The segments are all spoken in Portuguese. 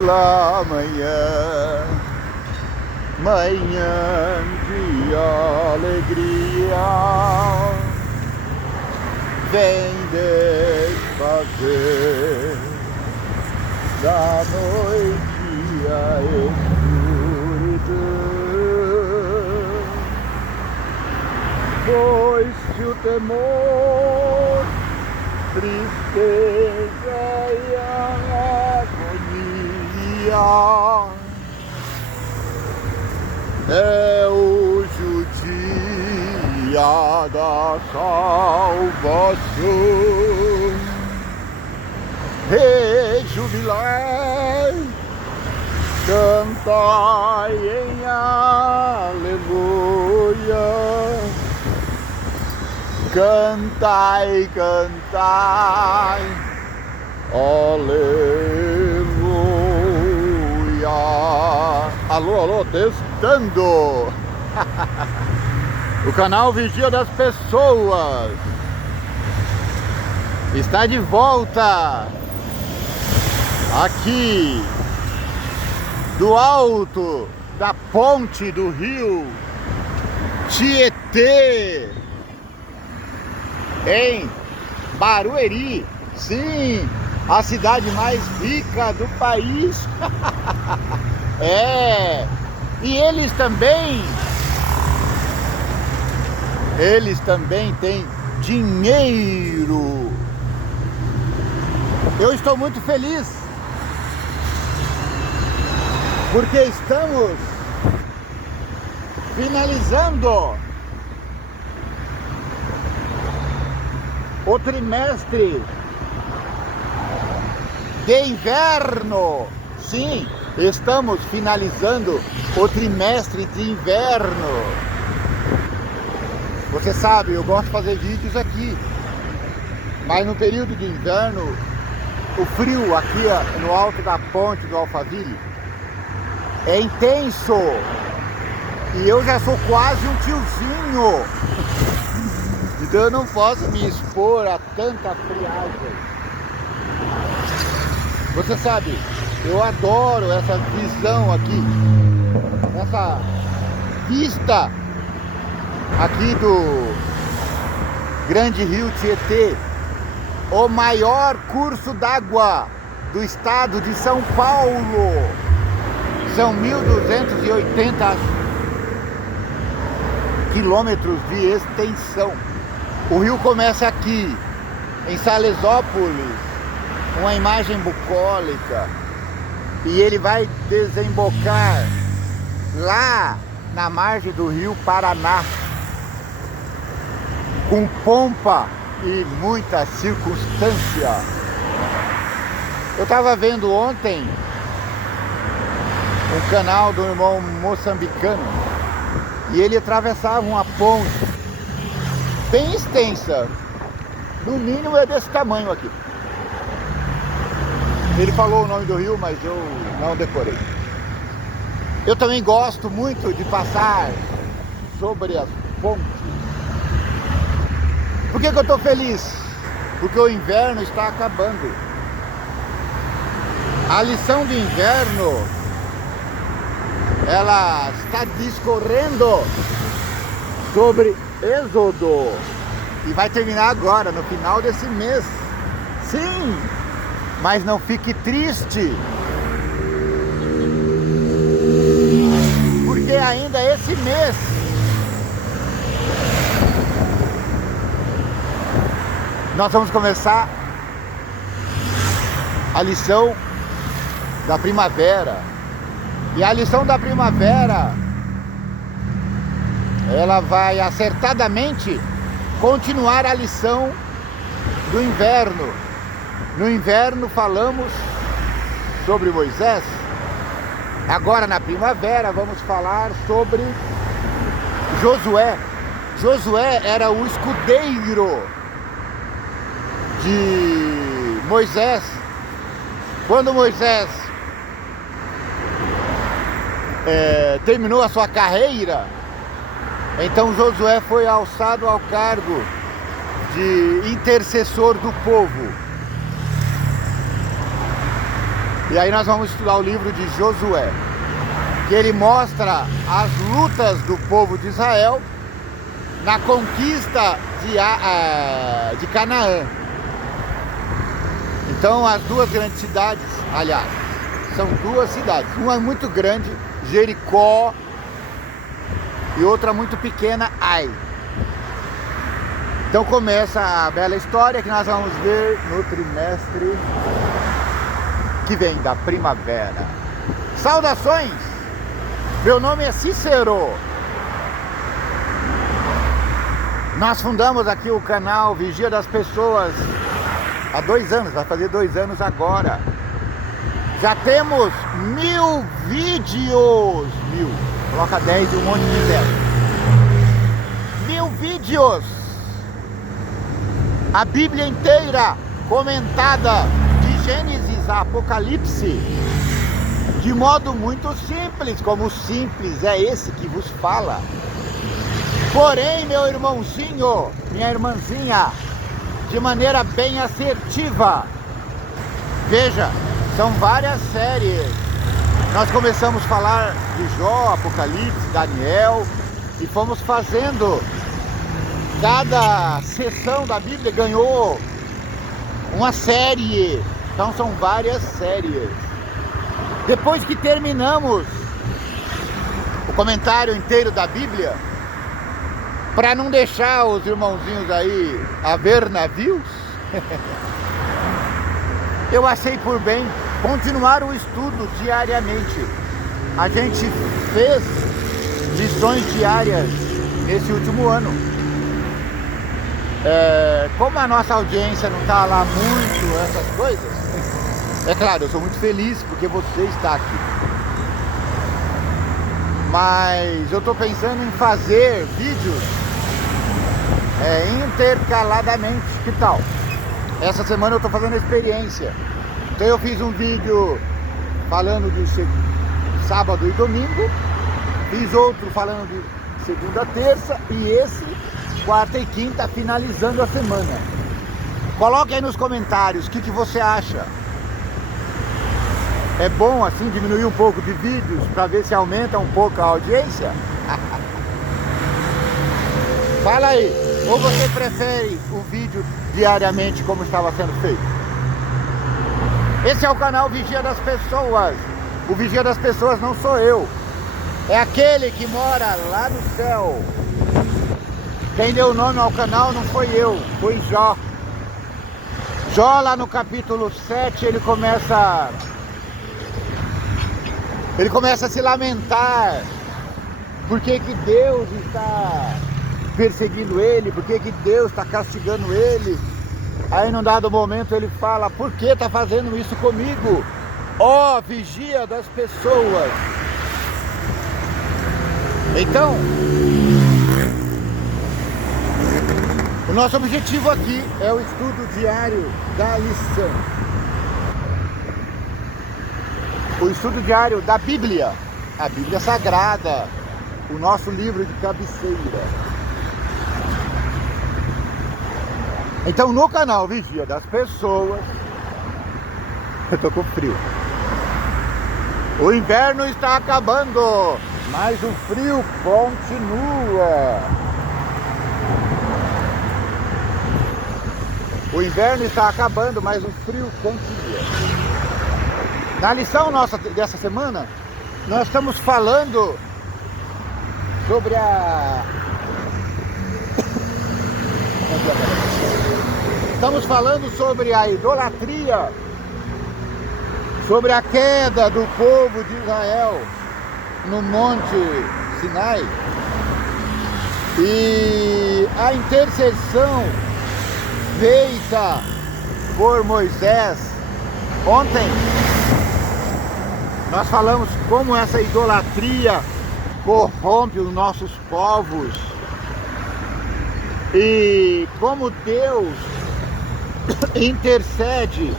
Pela manhã, manhã de alegria, vem desfazer da noite a escuridão, pois se o temor, tristeza e agonia é hoje o dia da salvação. Rejubilai, cantai em aleluia, cantai, cantai, aleluia. Alô, alô, testando. O canal Vigia das Pessoas está de volta aqui do alto da ponte do rio Tietê, em Barueri, sim, a cidade mais rica do país. É, e eles também têm dinheiro. Eu estou muito feliz porque estamos finalizando o trimestre de inverno. Sim, estamos finalizando o trimestre de inverno. Você sabe, eu gosto de fazer vídeos aqui, mas no período de inverno, o frio aqui no alto da ponte do Alphaville é intenso. E eu já sou quase um tiozinho. Então eu não posso me expor a tanta friagem. Você sabe, eu adoro essa visão aqui, essa vista aqui do grande rio Tietê, o maior curso d'água do estado de São Paulo. São 1.280 quilômetros de extensão. O rio começa aqui, em Salesópolis, uma imagem bucólica, e ele vai desembocar lá na margem do rio Paraná, com pompa e muita circunstância. Eu estava vendo ontem um canal do irmão moçambicano, e ele atravessava uma ponte bem extensa, no mínimo é desse tamanho aqui. Ele falou o nome do rio, mas eu não decorei. Eu também gosto muito de passar sobre as pontes. Por que eu estou feliz? Porque o inverno está acabando. A lição de inverno, ela está discorrendo sobre Êxodo e vai terminar agora, no final desse mês. Sim, mas não fique triste, porque ainda esse mês nós vamos começar a lição da primavera. E a lição da primavera, ela vai acertadamente continuar a lição do inverno. No inverno falamos sobre Moisés. Agora na primavera vamos falar sobre Josué. Josué era o escudeiro de Moisés. Quando Moisés terminou a sua carreira, então Josué foi alçado ao cargo de intercessor do povo. E aí nós vamos estudar o livro de Josué, que ele mostra as lutas do povo de Israel na conquista de Canaã. Então as duas grandes cidades, aliás, são duas cidades, uma muito grande, Jericó, e outra muito pequena, Ai. Então começa a bela história que nós vamos ver no trimestre que vem da primavera. Saudações! Meu nome é Cícero. Nós fundamos aqui o canal Vigia das Pessoas há 2 anos, vai fazer 2 anos agora. Já temos 1000 vídeos. 1000, coloca 10 e um monte de 0. 1000 vídeos. A Bíblia inteira comentada de Gênesis a Apocalipse de modo muito simples, como simples é esse que vos fala. Porém, meu irmãozinho, minha irmãzinha, de maneira bem assertiva. Veja, são várias séries. Nós começamos a falar de Jó, Apocalipse, Daniel, e fomos fazendo. Cada sessão da Bíblia ganhou uma série. Então são várias séries. Depois que terminamos o comentário inteiro da Bíblia, para não deixar os irmãozinhos aí a ver navios, eu achei por bem continuar o estudo diariamente. A gente fez lições diárias nesse último ano. Como a nossa audiência não está lá muito essas coisas, é claro, eu sou muito feliz porque você está aqui. Mas eu estou pensando em fazer vídeos intercaladamente, que tal? Essa semana eu estou fazendo a experiência. Então eu fiz um vídeo falando de sábado e domingo, fiz outro falando de segunda a terça, e esse quarta e quinta, finalizando a semana. Coloque aí nos comentários o que você acha. É bom assim diminuir um pouco de vídeos para ver se aumenta um pouco a audiência? Fala aí, ou você prefere o vídeo diariamente como estava sendo feito? Esse é o canal Vigia das Pessoas. O Vigia das Pessoas não sou eu, é aquele que mora lá no céu. Quem deu o nome ao canal não foi eu, foi Jó. Jó, lá no capítulo 7, ele começa a se lamentar. Por que Deus está perseguindo ele? Por que Deus está castigando ele? Aí num dado momento ele fala: por que está fazendo isso comigo? Ó, vigia das pessoas. Então, o nosso objetivo aqui é o estudo diário da lição. O estudo diário da Bíblia, a Bíblia Sagrada, o nosso livro de cabeceira. Então no canal Vigia das Pessoas, eu tô com frio. O inverno está acabando, mas o frio continua. O inverno está acabando, mas o frio continua. Na lição nossa dessa semana, nós estamos falando sobre Estamos falando sobre a idolatria, sobre a queda do povo de Israel no Monte Sinai e a intercessão feita por Moisés. Ontem nós falamos como essa idolatria corrompe os nossos povos e como Deus intercede,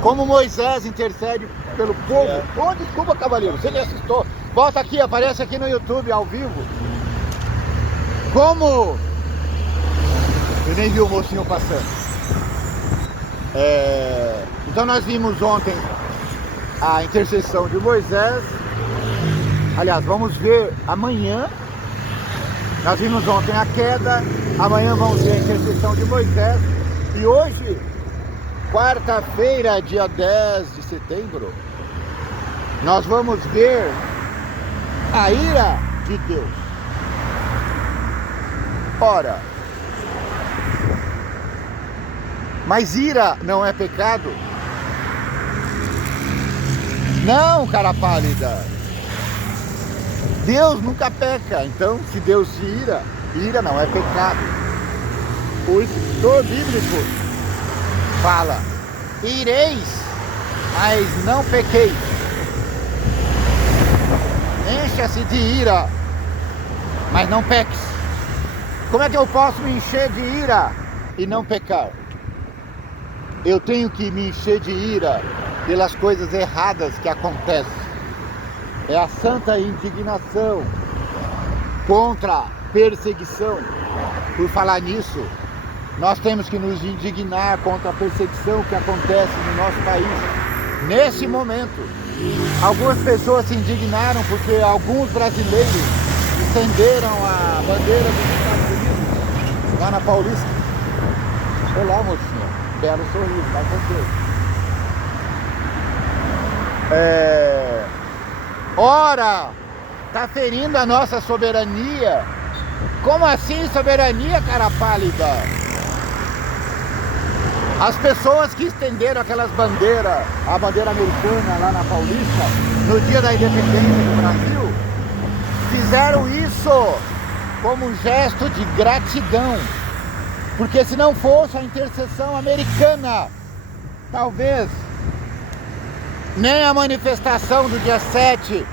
como Moisés intercede pelo povo. Oh, desculpa, cavaleiro, você me assustou. Volta aqui, aparece aqui no YouTube ao vivo. Como eu nem vi o mocinho passando. Então nós vimos ontem a intercessão de Moisés. Aliás, vamos ver amanhã. Nós vimos ontem a queda, amanhã vamos ver a intercessão de Moisés. E hoje, quarta-feira, dia 10 de setembro, nós vamos ver a ira de Deus. Ora, mas ira não é pecado? Não, cara pálida. Deus nunca peca, então se Deus se ira, ira não é pecado. O escritor bíblico fala: ireis, mas não pequeis. Encha-se de ira, mas não peques. Como é que eu posso me encher de ira e não pecar? Eu tenho que me encher de ira pelas coisas erradas que acontecem. É a santa indignação contra a perseguição. Por falar nisso, nós temos que nos indignar contra a perseguição que acontece no nosso país. Nesse momento, algumas pessoas se indignaram porque alguns brasileiros estenderam a bandeira dos Estados Unidos lá na Paulista. Olá, mocinha. Belo sorriso, vai você. Ora, está ferindo a nossa soberania. Como assim soberania, cara pálida? As pessoas que estenderam aquelas bandeiras, a bandeira americana lá na Paulista, no dia da independência do Brasil, fizeram isso como um gesto de gratidão. Porque se não fosse a intercessão americana, talvez nem a manifestação do dia 7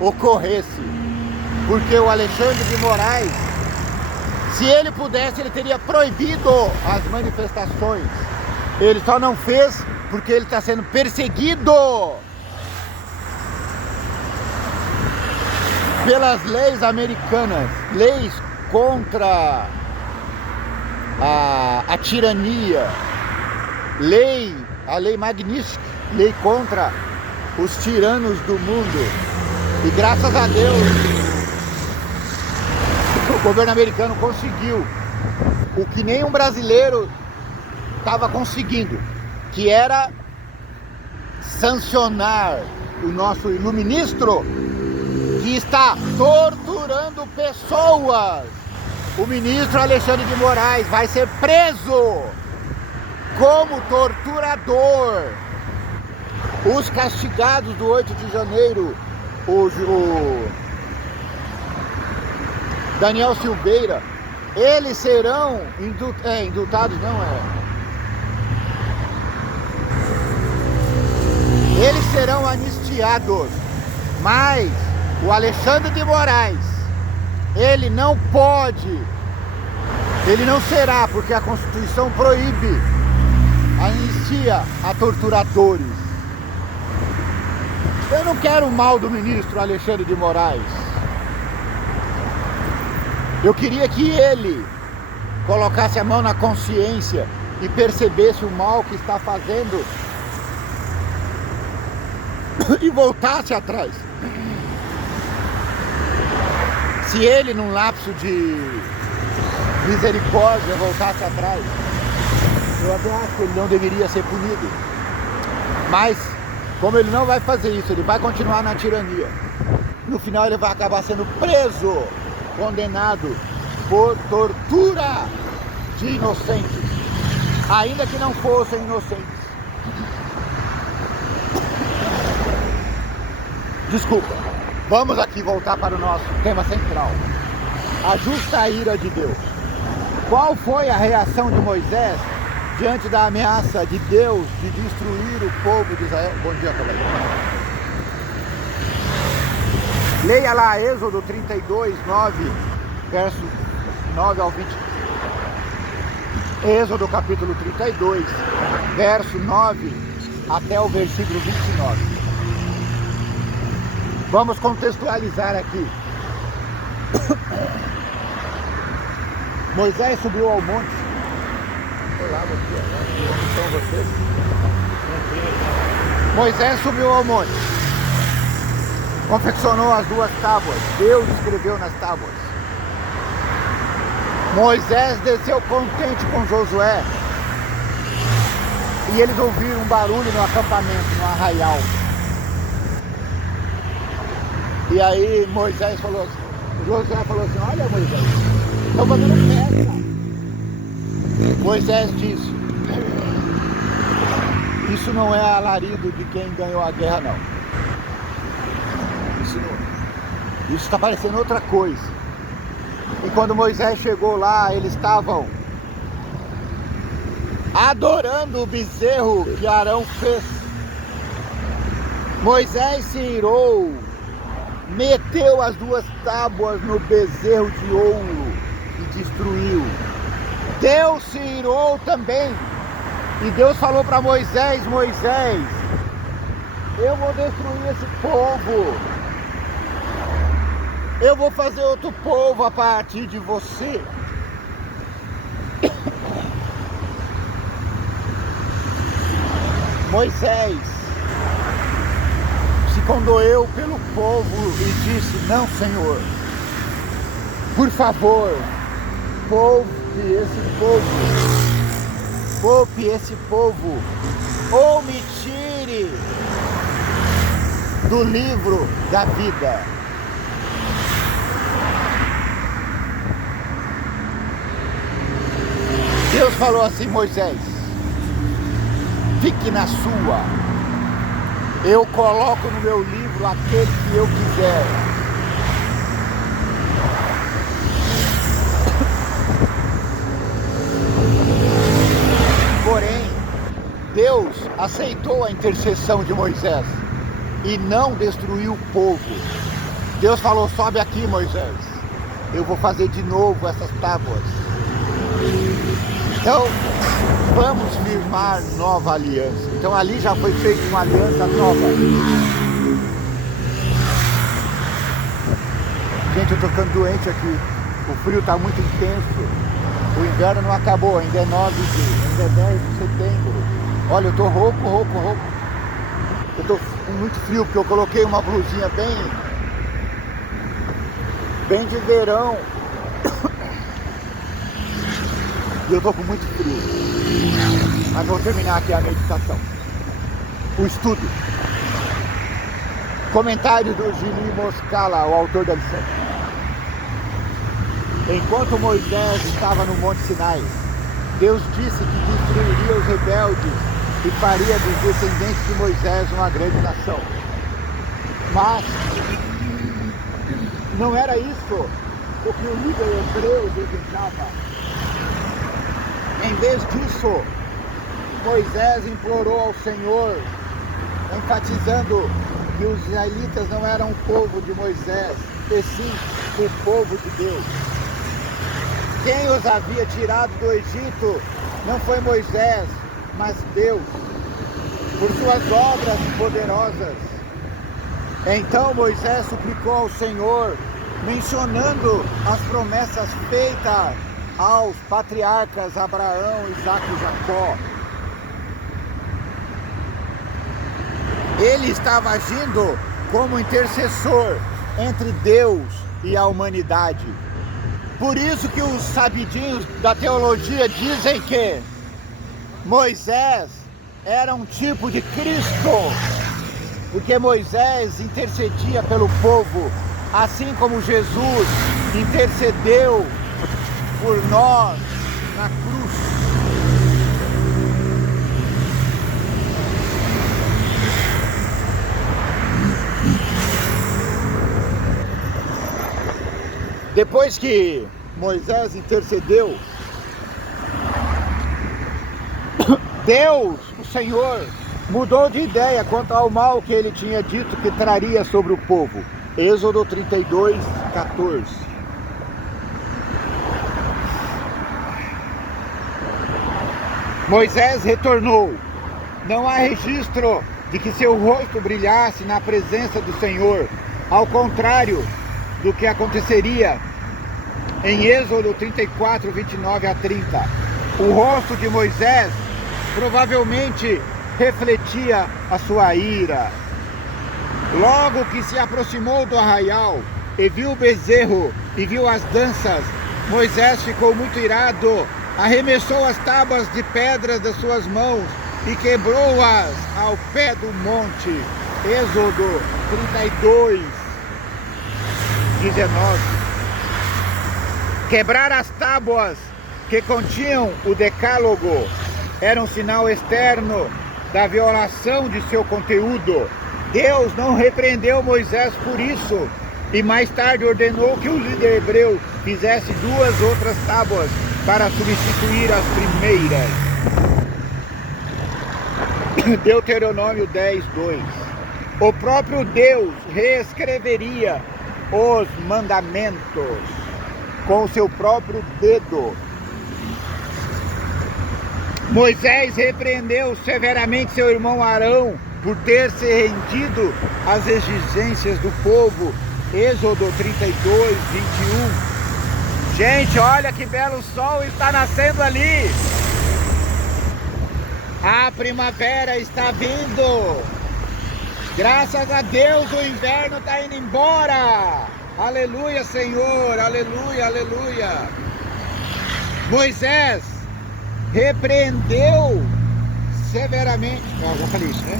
ocorresse. Porque o Alexandre de Moraes, se ele pudesse, ele teria proibido as manifestações. Ele só não fez porque ele está sendo perseguido pelas leis americanas, leis contra a tirania, a lei Magnitsky, lei contra os tiranos do mundo. E graças a Deus, o governo americano conseguiu o que nenhum brasileiro estava conseguindo, que era sancionar o nosso iluministro que está torturando pessoas. O ministro Alexandre de Moraes vai ser preso como torturador. Os castigados do 8 de janeiro, o Daniel Silveira, eles serão indultados, eles serão anistiados, mas o Alexandre de Moraes, ele não pode, ele não será, porque a Constituição proíbe a anistia a torturadores. Eu não quero o mal do ministro Alexandre de Moraes. Eu queria que ele colocasse a mão na consciência e percebesse o mal que está fazendo e voltasse atrás. Se ele, num lapso de misericórdia, voltasse atrás, eu até acho que ele não deveria ser punido. Mas, como ele não vai fazer isso, ele vai continuar na tirania. No final ele vai acabar sendo preso, condenado por tortura de inocentes, ainda que não fossem inocentes. Desculpa, vamos aqui voltar para o nosso tema central. A justa ira de Deus. Qual foi a reação de Moisés diante da ameaça de Deus de destruir o povo de Israel? Bom dia, cavaleiro. Leia lá Êxodo 32, 9, versos 9 ao 20. Êxodo capítulo 32, verso 9 até o versículo 29. Vamos contextualizar aqui. Moisés subiu ao monte. Olá, bom dia. Como estão vocês? Moisés subiu ao monte, confeccionou as 2 tábuas, Deus escreveu nas tábuas. Moisés desceu contente com Josué, e eles ouviram um barulho no acampamento, no arraial. E aí Josué falou assim, olha Moisés, estão fazendo festa. Moisés disse, isso não é alarido de quem ganhou a guerra, não. Isso está parecendo outra coisa. E quando Moisés chegou lá, eles estavam adorando o bezerro que Arão fez. Moisés se irou, meteu as 2 tábuas no bezerro de ouro e destruiu. Deus se irou também. E Deus falou para Moisés, Moisés, eu vou destruir esse povo. Eu vou fazer outro povo a partir de você. Moisés se condoeu pelo povo e disse, não, Senhor, por favor, poupe esse povo, ou me tire do livro da vida. Deus falou assim, Moisés, fique na sua, eu coloco no meu livro aquele que eu quiser. Porém, Deus aceitou a intercessão de Moisés e não destruiu o povo. Deus falou, sobe aqui Moisés, eu vou fazer de novo essas tábuas. Então, vamos firmar nova aliança. Então ali já foi feita uma aliança nova. Gente, eu tô ficando doente aqui. O frio está muito intenso. O inverno não acabou, ainda é 10 de setembro. Olha, eu tô rouco. Eu tô com muito frio, porque eu coloquei uma blusinha bem de verão. E eu tô com muito frio. Mas vou terminar aqui a meditação. O estudo. Comentário do Gili Moscala, o autor da lição. Enquanto Moisés estava no Monte Sinai, Deus disse que destruiria os rebeldes e faria dos descendentes de Moisés uma grande nação. Mas não era isso o que o líder hebreu desejava. Em vez disso, Moisés implorou ao Senhor, enfatizando que os israelitas não eram o povo de Moisés, e sim o povo de Deus. Quem os havia tirado do Egito não foi Moisés, mas Deus, por suas obras poderosas. Então Moisés suplicou ao Senhor, mencionando as promessas feitas aos patriarcas Abraão, Isaque e Jacó. Ele estava agindo como intercessor entre Deus e a humanidade. Por isso que os sabidinhos da teologia dizem que Moisés era um tipo de Cristo, porque Moisés intercedia pelo povo, assim como Jesus intercedeu por nós na cruz. Depois que Moisés intercedeu, Deus, o Senhor, mudou de ideia quanto ao mal que ele tinha dito que traria sobre o povo. Êxodo 32, 14. Moisés retornou. Não há registro de que seu rosto brilhasse na presença do Senhor, ao contrário do que aconteceria em Êxodo 34, 29 a 30. O rosto de Moisés provavelmente refletia a sua ira. Logo que se aproximou do arraial e viu o bezerro e viu as danças, Moisés ficou muito irado, arremessou as tábuas de pedras das suas mãos e quebrou-as ao pé do monte. Êxodo 32, 19. Quebrar as tábuas que continham o decálogo era um sinal externo da violação de seu conteúdo. Deus não repreendeu Moisés por isso e mais tarde ordenou que o líder hebreu fizesse 2 outras tábuas para substituir as primeiras. Deuteronômio 10, 2. O próprio Deus reescreveria os mandamentos com o seu próprio dedo. Moisés repreendeu severamente seu irmão Arão por ter se rendido às exigências do povo. Êxodo 32, 21. Gente, olha que belo sol está nascendo ali. A primavera está vindo. Graças a Deus o inverno está indo embora. Aleluia, Senhor, aleluia, aleluia. Moisés repreendeu severamente. Já falei isso, né?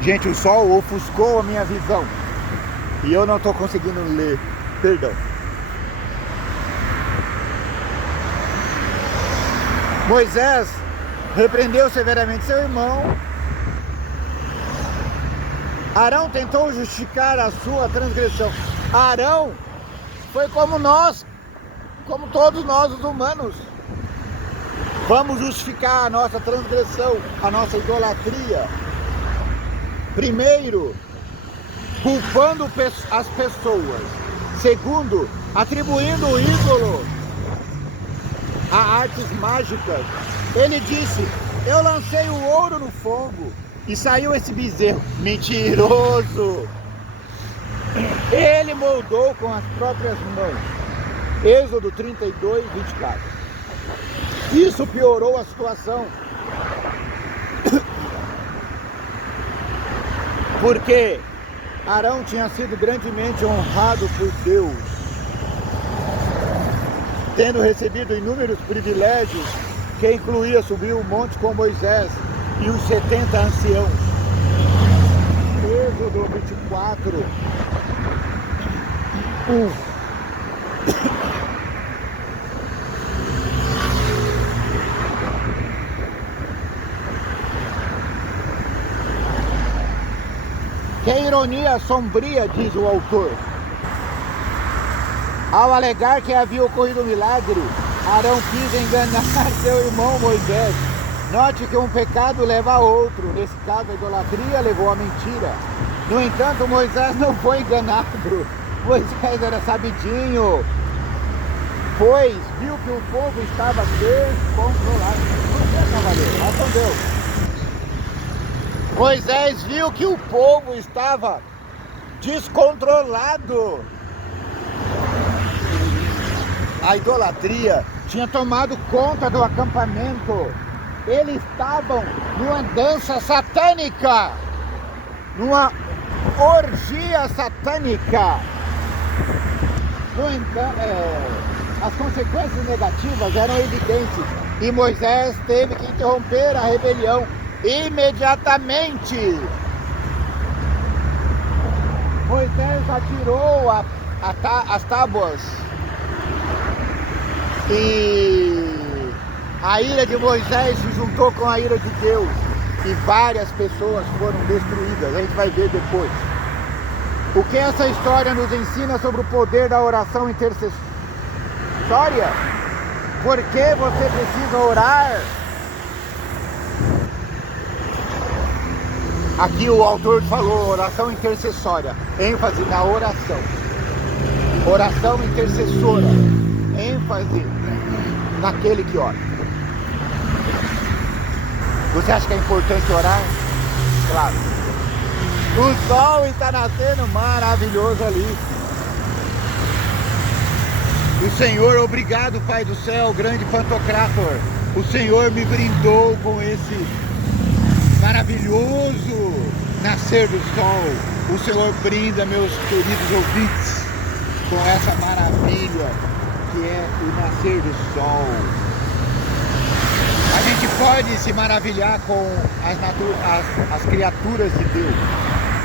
Gente, o sol ofuscou a minha visão e eu não estou conseguindo ler. Perdão. Moisés repreendeu severamente seu irmão. Arão tentou justificar a sua transgressão. Arão foi como nós, como todos nós os humanos. Vamos justificar a nossa transgressão, a nossa idolatria. Primeiro, culpando as pessoas. Segundo, atribuindo o ídolo a artes mágicas. Ele disse: eu lancei o ouro no fogo e saiu esse bezerro. Mentiroso! Ele moldou com as próprias mãos. Êxodo 32, 24. Isso piorou a situação. Porque Arão tinha sido grandemente honrado por Deus, tendo recebido inúmeros privilégios, que incluía subir o monte com Moisés e os 70 anciãos. Êxodo 24, 1. Que ironia sombria, diz o autor. Ao alegar que havia ocorrido um milagre, Arão quis enganar seu irmão Moisés. Note que um pecado leva a outro. Nesse caso, a idolatria levou a mentira. No entanto, Moisés não foi enganado. Moisés era sabidinho, pois viu que o povo estava descontrolado. Você, cavaleiro, respondeu. Moisés viu que o povo estava descontrolado. A idolatria tinha tomado conta do acampamento. Eles estavam numa dança satânica, numa orgia satânica. No entanto, as consequências negativas eram evidentes e Moisés teve que interromper a rebelião imediatamente. Moisés atirou as tábuas e a ira de Moisés se juntou com a ira de Deus e várias pessoas foram destruídas. A gente vai ver depois. O que essa história nos ensina sobre o poder da oração intercessória? Por que você precisa orar? Aqui o autor falou oração intercessória, ênfase na oração. Oração intercessora, ênfase naquele que ora. Você acha que é importante orar? Claro. O sol está nascendo maravilhoso ali. O Senhor, obrigado, Pai do céu, grande Pantocrator. o Senhor me brindou com esse maravilhoso nascer do sol. O Senhor brinda meus queridos ouvintes com essa maravilha que é o nascer do sol. A gente pode se maravilhar com as criaturas de Deus.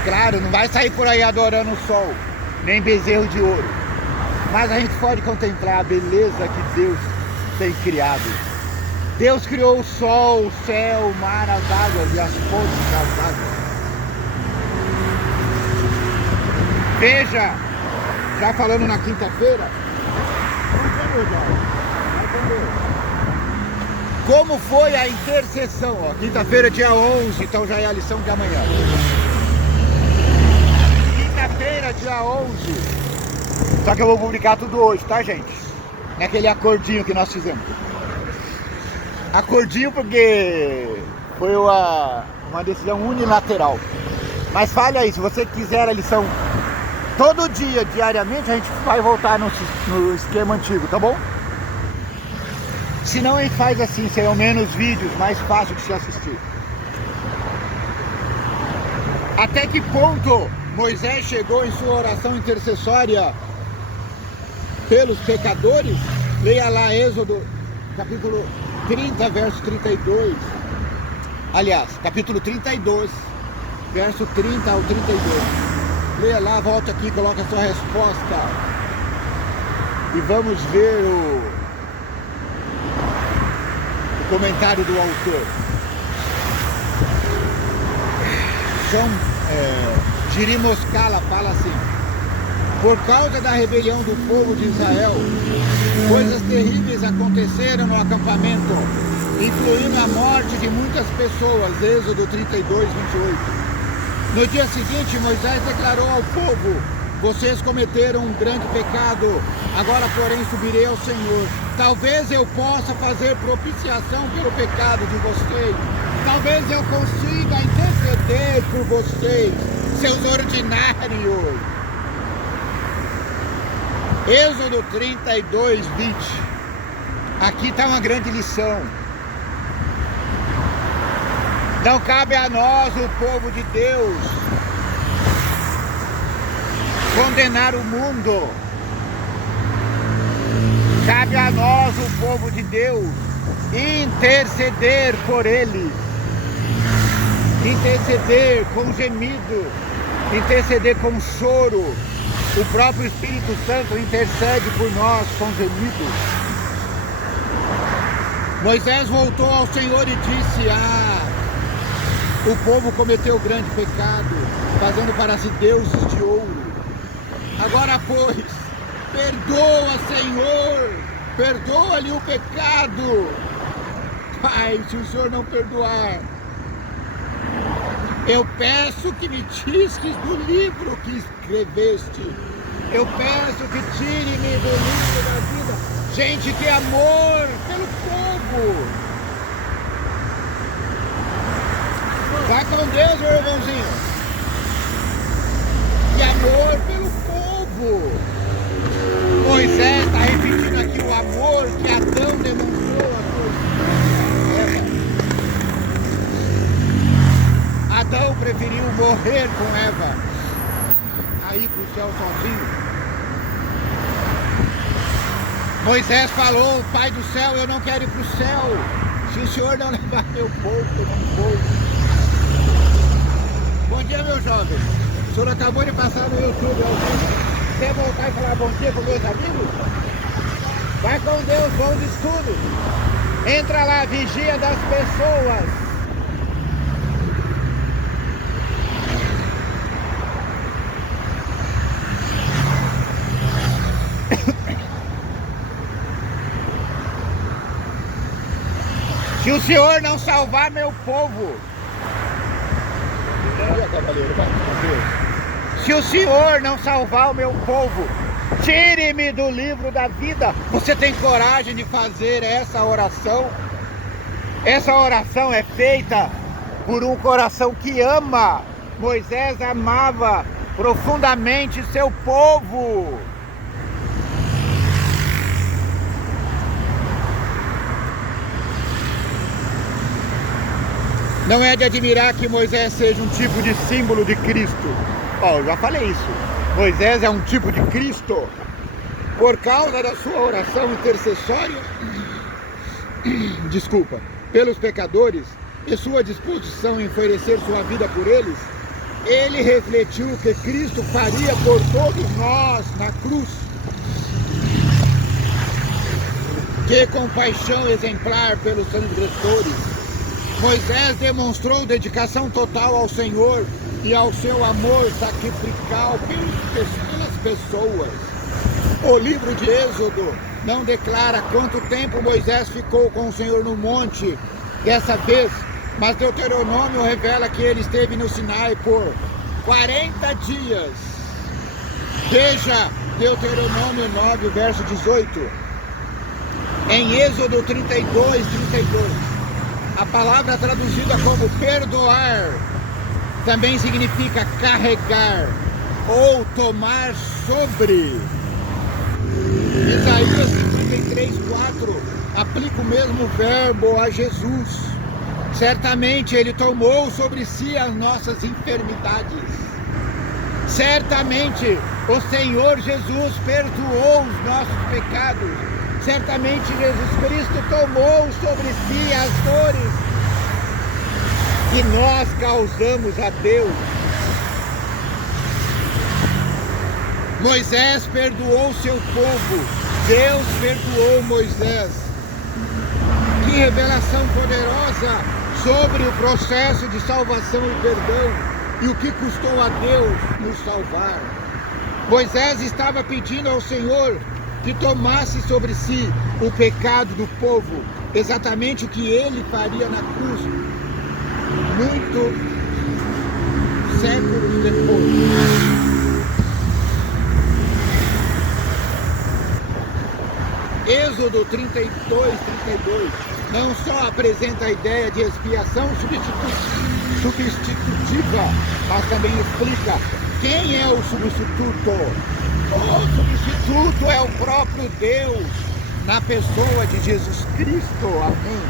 Claro, não vai sair por aí adorando o sol, nem bezerro de ouro. Mas a gente pode contemplar a beleza que Deus tem criado. Deus criou o sol, o céu, o mar, as águas e as fontes das águas. Veja, já falando na quinta-feira, como foi a intercessão? Quinta-feira, dia 11, então já é a lição de amanhã. Quinta-feira, dia 11. Só que eu vou publicar tudo hoje, tá, gente? Naquele acordinho que nós fizemos. Acordinho porque foi uma decisão unilateral. Mas fale aí, se você quiser a lição todo dia, diariamente, a gente vai voltar no esquema antigo, tá bom? Se não, a gente faz assim, serão menos vídeos, mais fácil de se assistir. Até que ponto Moisés chegou em sua oração intercessória pelos pecadores? Leia lá Êxodo, capítulo 30, verso 32. Aliás, capítulo 32, verso 30 ao 32. Leia lá, volta aqui, coloca a sua resposta. E vamos ver o comentário do autor. Jiri Moscala fala assim: por causa da rebelião do povo de Israel, coisas terríveis aconteceram no acampamento, incluindo a morte de muitas pessoas. Êxodo 32, 28. No dia seguinte, Moisés declarou ao povo: vocês cometeram um grande pecado, agora porém subirei ao Senhor. Talvez eu possa fazer propiciação pelo pecado de vocês. Talvez eu consiga interceder por vocês, seus ordinários. Êxodo 32, 20. Aqui está uma grande lição. Não cabe a nós, o povo de Deus, condenar o mundo. Cabe a nós, o povo de Deus, interceder por ele. Interceder com gemido, interceder com choro. O próprio Espírito Santo intercede por nós com gemido. Moisés voltou ao Senhor e disse: o povo cometeu grande pecado, fazendo para si deuses de ouro. Agora, pois, perdoa, Senhor, perdoa-lhe o pecado. Pai, se o Senhor não perdoar, eu peço que me tisques do livro que escreveste. Eu peço que tire-me do livro da vida. Gente, que amor pelo povo. Vai com Deus, meu irmãozinho. Que amor pelo povo. Moisés está repetindo aqui o amor que Adão demonstrou a sua esposa Eva. Adão preferiu morrer com Eva a ir para o céu sozinho. Moisés falou: Pai do céu, eu não quero ir para o céu. Se o Senhor não levar meu povo, eu não vou. Bom dia, meu jovem. O senhor acabou de passar no YouTube. Quer voltar e falar bom dia com meus amigos? Vai com Deus, bons estudos. Entra lá, vigia das pessoas. Se o Senhor não salvar meu povo, se o Senhor não salvar o meu povo, tire-me do livro da vida. Você tem coragem de fazer essa oração? Essa oração é feita por um coração que ama. Moisés amava profundamente seu povo. Não é de admirar que Moisés seja um tipo de símbolo de Cristo. Ó, eu já falei isso. Moisés é um tipo de Cristo por causa da sua oração intercessória, pelos pecadores e sua disposição em oferecer sua vida por eles. Ele refletiu o que Cristo faria por todos nós na cruz. Que compaixão exemplar pelos transgressores! Moisés demonstrou dedicação total ao Senhor e ao seu amor sacrificial pelas pessoas. O livro de Êxodo não declara quanto tempo Moisés ficou com o Senhor no monte dessa vez, mas Deuteronômio revela que ele esteve no Sinai por 40 dias. Veja Deuteronômio 9, verso 18. Em Êxodo 32, a palavra traduzida como perdoar também significa carregar ou tomar sobre. Isaías 53:4 aplica o mesmo verbo a Jesus. Certamente Ele tomou sobre si as nossas enfermidades. Certamente o Senhor Jesus perdoou os nossos pecados. Certamente Jesus Cristo tomou sobre si as dores que nós causamos a Deus. Moisés perdoou seu povo, Deus perdoou Moisés. Que revelação poderosa sobre o processo de salvação e perdão e o que custou a Deus nos salvar. Moisés estava pedindo ao Senhor que tomasse sobre si o pecado do povo, exatamente o que ele faria na cruz, muitos séculos depois. Êxodo 32 não só apresenta a ideia de expiação substitutiva, mas também explica quem é o substituto. O substituto é o próprio Deus, na pessoa de Jesus Cristo. Amém.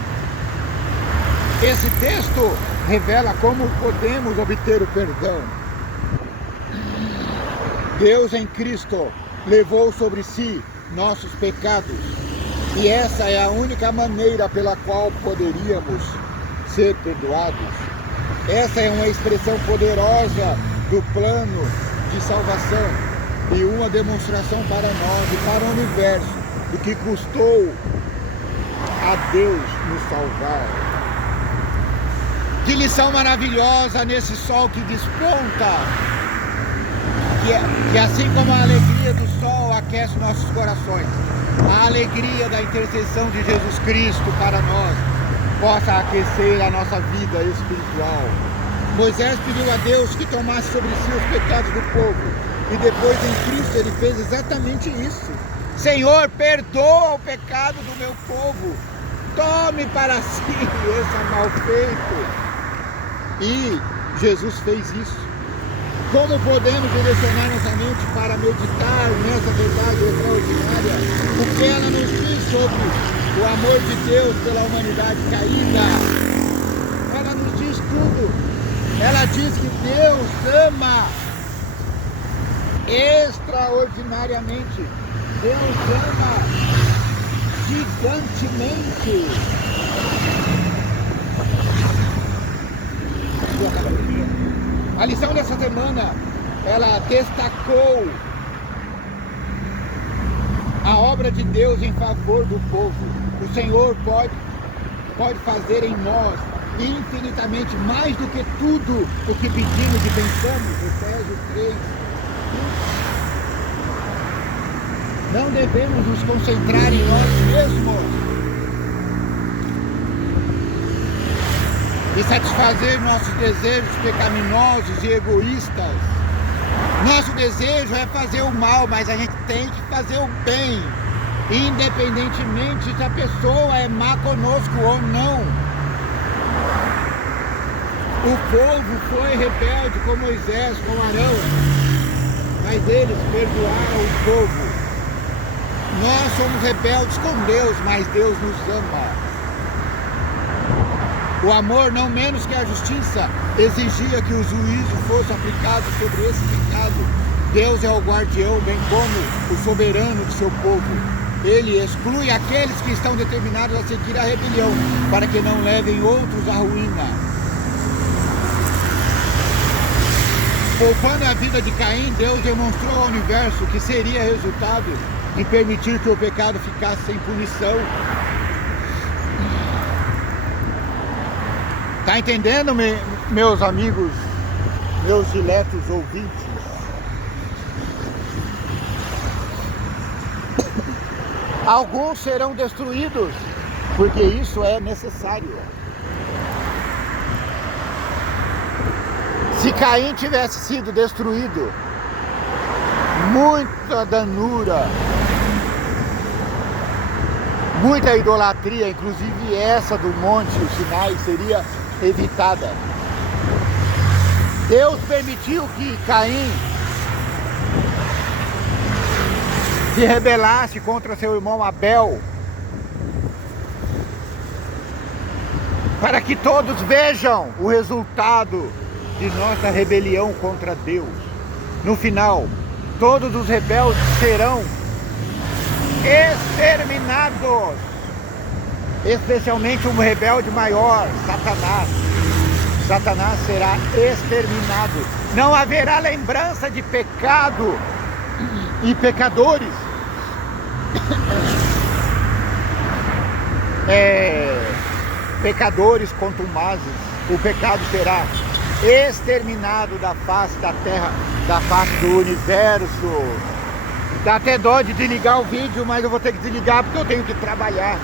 Esse texto revela como podemos obter o perdão. Deus em Cristo levou sobre si nossos pecados, e essa é a única maneira pela qual poderíamos ser perdoados. Essa é uma expressão poderosa do plano de salvação e uma demonstração para nós e para o universo do que custou a Deus nos salvar. Que lição maravilhosa nesse sol que desponta, que assim como a alegria do sol aquece nossos corações, a alegria da intercessão de Jesus Cristo para nós possa aquecer a nossa vida espiritual. Moisés pediu a Deus que tomasse sobre si os pecados do povo, e depois em Cristo ele fez exatamente isso. Senhor, perdoa o pecado do meu povo, tome para si esse mal feito. E Jesus fez isso. Como podemos direcionar nossa mente para meditar nessa verdade extraordinária? O que ela nos diz sobre o amor de Deus pela humanidade caída? Ela nos diz tudo. Ela diz que Deus ama extraordinariamente. Deus ama gigantemente. A lição dessa semana, ela destacou a obra de Deus em favor do povo. O Senhor pode fazer em nós infinitamente mais do que tudo o que pedimos e pensamos. Efésios 3. Não devemos nos concentrar em nós mesmos e satisfazer nossos desejos pecaminosos e egoístas. Nosso desejo é fazer o mal, mas a gente tem que fazer o bem, independentemente se a pessoa é má conosco ou não. O povo foi rebelde com Moisés, com Arão, mas eles perdoaram o povo. Nós somos rebeldes com Deus, mas Deus nos ama. O amor, não menos que a justiça, exigia que o juízo fosse aplicado sobre esse pecado. Deus é o guardião, bem como o soberano de seu povo. Ele exclui aqueles que estão determinados a seguir a rebelião, para que não levem outros à ruína. Poupando a vida de Caim, Deus demonstrou ao universo que seria resultado de permitir que o pecado ficasse sem punição. Tá entendendo, meus amigos, meus diletos ouvintes? Alguns serão destruídos, porque isso é necessário. Se Caim tivesse sido destruído, muita danura, muita idolatria, inclusive essa do Monte Sinai, seria evitada. Deus permitiu que Caim se rebelasse contra seu irmão Abel, para que todos vejam o resultado de nossa rebelião contra Deus. No final, todos os rebeldes serão exterminados, especialmente um rebelde maior, Satanás. Satanás será exterminado. Não haverá lembrança de pecado e pecadores. Pecadores contumazes. O pecado será exterminado da face da terra, da face do universo. Dá até dó de desligar o vídeo, mas eu vou ter que desligar porque eu tenho que trabalhar.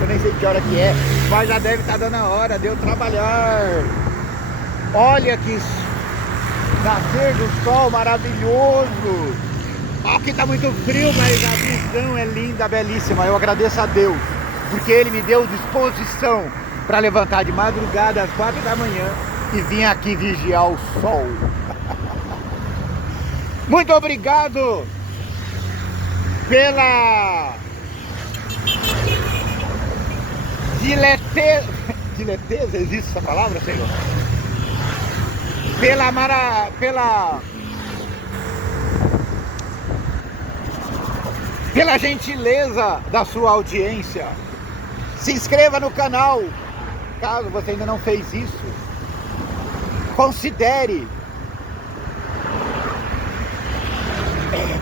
Eu nem sei que hora que é, mas já deve estar dando a hora de eu trabalhar. Olha que nascer do sol maravilhoso. Aqui está muito frio, mas a visão é linda, belíssima. Eu agradeço a Deus, porque Ele me deu disposição para levantar de madrugada às 4 da manhã e vim aqui vigiar o sol. Muito obrigado pela dileteza, existe essa palavra, Senhor? Pela gentileza da sua audiência. Se inscreva no canal, caso você ainda não fez isso. Considere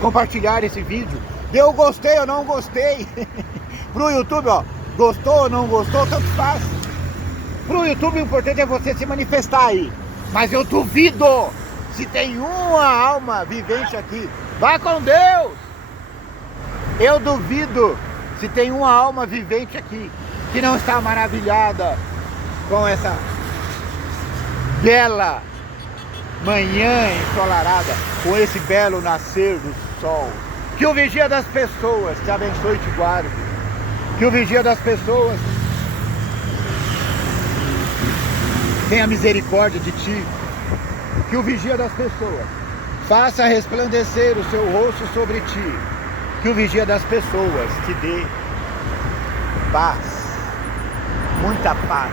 compartilhar esse vídeo. Deu gostei ou não gostei. Pro YouTube, ó, gostou ou não gostou, tanto faz. Pro YouTube o importante é você se manifestar aí. Mas eu duvido se tem uma alma vivente aqui. Vai com Deus! Eu duvido se tem uma alma vivente aqui que não está maravilhada com essa bela manhã ensolarada, com esse belo nascer do sol. Que o vigia das pessoas te abençoe e te guarde. Que o vigia das pessoas tenha misericórdia de ti. Que o vigia das pessoas faça resplandecer o seu rosto sobre ti. Que o vigia das pessoas te dê paz, muita paz.